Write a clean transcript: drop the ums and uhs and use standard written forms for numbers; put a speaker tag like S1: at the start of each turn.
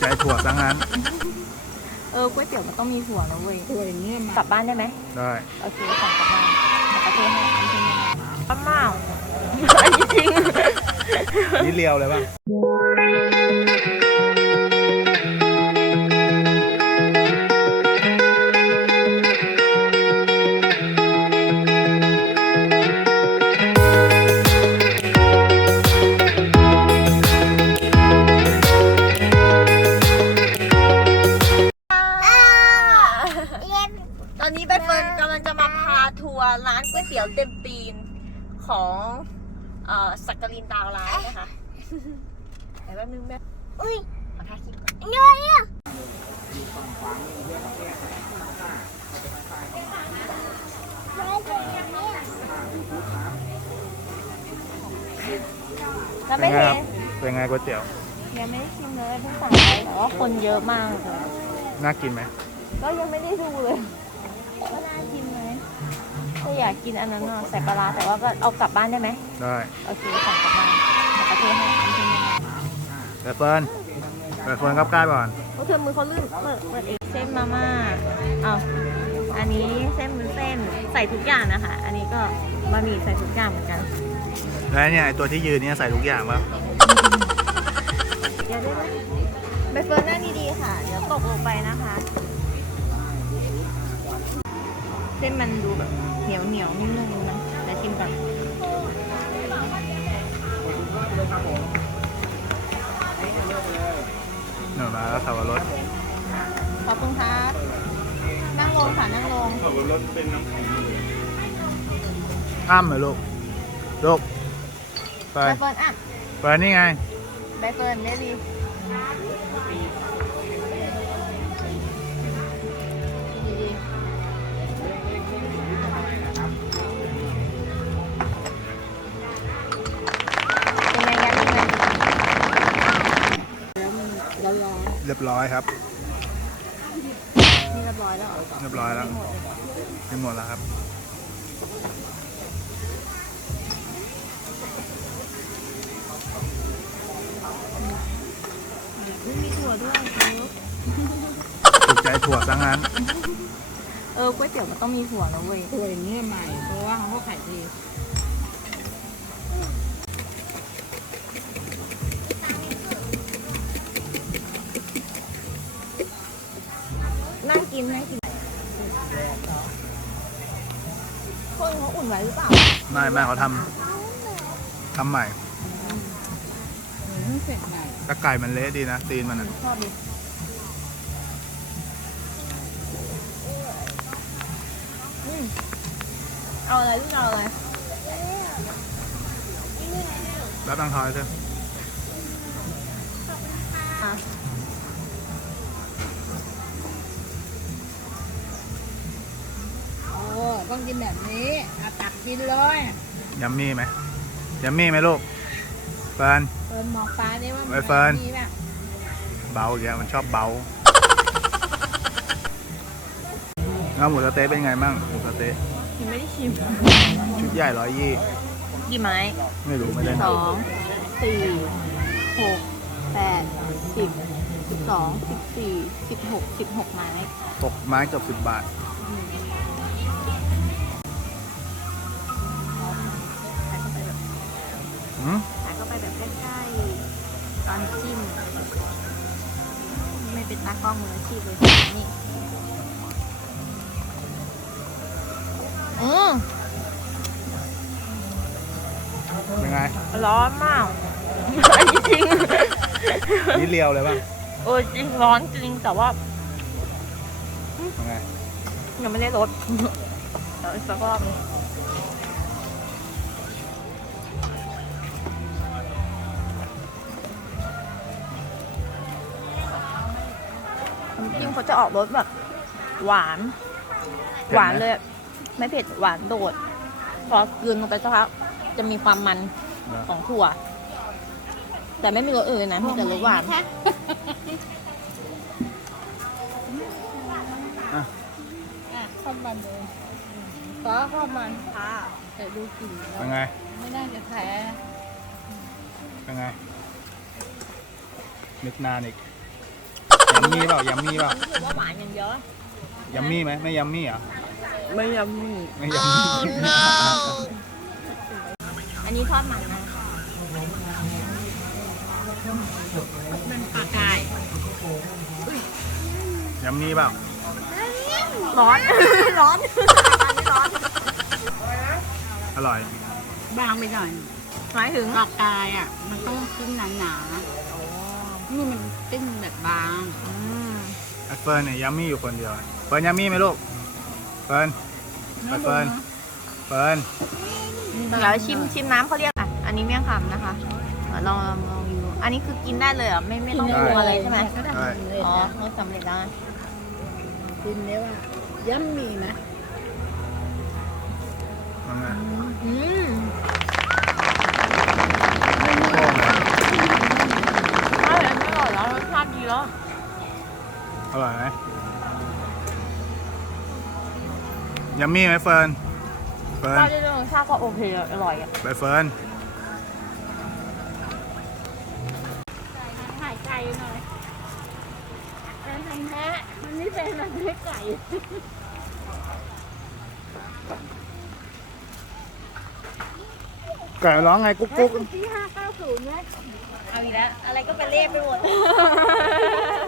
S1: ใจถั่วซะงั้น
S2: ก๋วยเตี๋ยวมันต้องมีถั่วนะเว้ย
S3: ถั่วอย่างเงี้ย
S2: กลับบ้านได้ไหม
S1: ได้
S2: โอเคสั่งกลับบ้านประเทศให้จริงๆป้าเมาอันนี้จริง
S1: นี่เลียวเลยป่ะ
S2: ตอนนี้ใบเฟิร์นกำลังจะมาพาทัวร์ร้านก๋วยเตี๋ยวเต็มตีนของสักกลินดาวร้านนะคะแต่แป๊บนึงแม่อุ้ยขอถ่ายคลิปก่อนแล้วไม่เท
S1: เป็นไงก๋วยเตี๋ยว
S2: ยังไม่ได้ชิมเลยเพิ่งสั่งไปแต่ว่าคนเยอะมากเลย
S1: น่ากินไหม
S2: ก็ยังไม่ได้ดูเลยว่าน่ากินไหมก็อยากกินอันนั้นใส่ปลาร้าแต่ว่าก็เอากลับบ้านได้ไหม
S1: ได้
S2: โอเคสั่งกลับบ้านประเทศให้จริง
S1: ๆเฟิร์นครับใกล้ก่อน
S2: โอ้เธอมือเขาลื่นเปิดเองเส้นมาม่าอันนี้เส้นมือเส้นใส่ทุกอย่างนะคะอันนี้ก็บะหมี่ใส่ทุกอย่างเหมือนกัน
S1: แล้วเนี่ยตัวที่ยืนเนี่ยใส่ทุกอย่างป่ะ
S2: เดี๋ยวได้ไหมใบเฟิร์นนั่งดีๆค่ะเดี๋ยวตกลงไปนะคะเส้นมันดูแบบเหนียวนิดนึงนะเดี๋ยวชิมก่อน
S1: หนูมาแล้วสับปะรด
S2: ขอบคุณครับนั่งลงค่ะนั่งลง
S1: สับปะรดเป็นน้ำแข็งอ้ำเหรอลูกไป
S2: ใบเฟิร์น
S1: ไปนี่ไง
S2: ใบเฟิร์นได้ดี
S1: เรียบร้อยครับ
S2: นี่เรียบร้อยแล้ว
S1: เรียบร้อยแล้วกินหมดแล้วครับ
S2: มีถั่วด้วย
S1: ถูกใจถั่วซะงั้น
S2: ก๋วยเตี๋ยวมันต้องมีถั่วนะเว้ย
S3: ถั่วอย่างเงี้ยใหม่เพราะว่าเขาขายดี
S2: นั่งกินคนเขาอุ่นไว้หรือเปล่า
S1: ไม่เขาทำใหม่
S3: เสร็จใหม่
S1: ตะไก่มันเละดีนะตีนมัน
S2: ชอบดิเอาอะไรลูกเอาอะไร
S1: รับตังทอยเถอะ
S3: ต้องกินแบบนี้ตักกินเลย
S1: ยัมมี่ไหมลูกเฟิร์น
S3: หมอกฟ้าเนี่ยว่า
S1: เฟิร์นเบาอย่างมันชอบเบาแล้วหมูสะเต๊ะเป็นไงบ้างหมูสะเต๊ะ
S2: ยังไม่ได้ชิม
S1: ชุดใหญ่
S2: กี่ไม้
S1: ไม่รู้ไม่ได้นับ
S2: 2 4 6 8 10 12 14 16 ไม้
S1: 6 ไม้เกือบ10 บาท
S2: ถ่ายเข้าไปแบบใกล้ๆตอนจิ้มไม่เป็นตากล้องมืออาชีพเลยนี่
S1: เป็นไง
S2: ร้อนมากอันนี้จริง
S1: นี่เลียวเลยป่ะ
S2: จริงร้อนจริงแต่ว่า
S1: เป็นไง
S2: ยังไม่ได้ลดสักรอบนึงจริงเขาจะออกรสแบบหวานเลยไม่เผ็ดหวานโดดพอกลืนลงไปสักพักจะมีความมันของถั่วแต่ไม่มีรสอื่นนะมีแต่รสหวาน
S3: ข้าวมันเลยข้าวมันค่ะแต่ดูกลิ่นแล้ว
S1: เป็นไง
S3: ไม่น่าจะแท้
S1: เป็นไงนึกนานอีกยัมมี่เปล่ายัมมี่เปล่า
S2: รู้สึกว่าหวานอย่างเดียว
S1: ยัมมี่ไหมไม่ยัมมี่เหรอ
S3: ไม่ยำมี
S1: ไม่ยัมมี่
S2: อันนี้ทอดมันนะ
S3: เป็นปลากาย
S1: ยัมมี่เปล่า
S2: ร้อน ร้อนร้อน
S1: อร่อย
S3: บางไปหน่อย
S2: หมายถึง
S3: ปลากายอ่ะ มันต้องขึ้นหนาๆนี่มันติ้นแบบบาง
S1: ไอ้เฟิร์นเนี่ยยัมมี่อยู่คนเดียวเฟิร์นยัมมี่ไหมลูกเฟิร์นไอ้เฟิร์นเฟิร์น
S2: เดี๋ยวชิมน้ำเขาเรียกอ่ะ อันนี้เมี่ยงคำนะคะลองดูอันนี้คือกินได้เลยเหรอไม่ต้องปรุงอะไรใช่ไหม
S3: ก็ได้เลย
S2: อ๋อ
S3: นะ
S2: เขาสำเร็จแล้วนะ
S3: กินได้ว่าย่ำมีไหม
S1: มันไง
S2: อืม
S1: โค้งเลย
S2: ใช่อันนี้อร่อยแล้วรสชาติดีแล้ว
S1: อร่อยไหมยัมมี่ไหมเฟิร์นเฟิร์น
S2: ถ้าได้รสชาติก็โอเคอะอร่อยอ่ะ
S1: ใบเฟิร์น
S3: ถ่ายไก่หน่อยเป็นไงแม่มันไม่เป็นมันไม่ไก่
S1: ไก่ร้องไงกุ๊กกุ๊ก
S3: ที่590ไหม
S2: เอาอีกแล้ว อะไรก็เป็นเลขไปหมด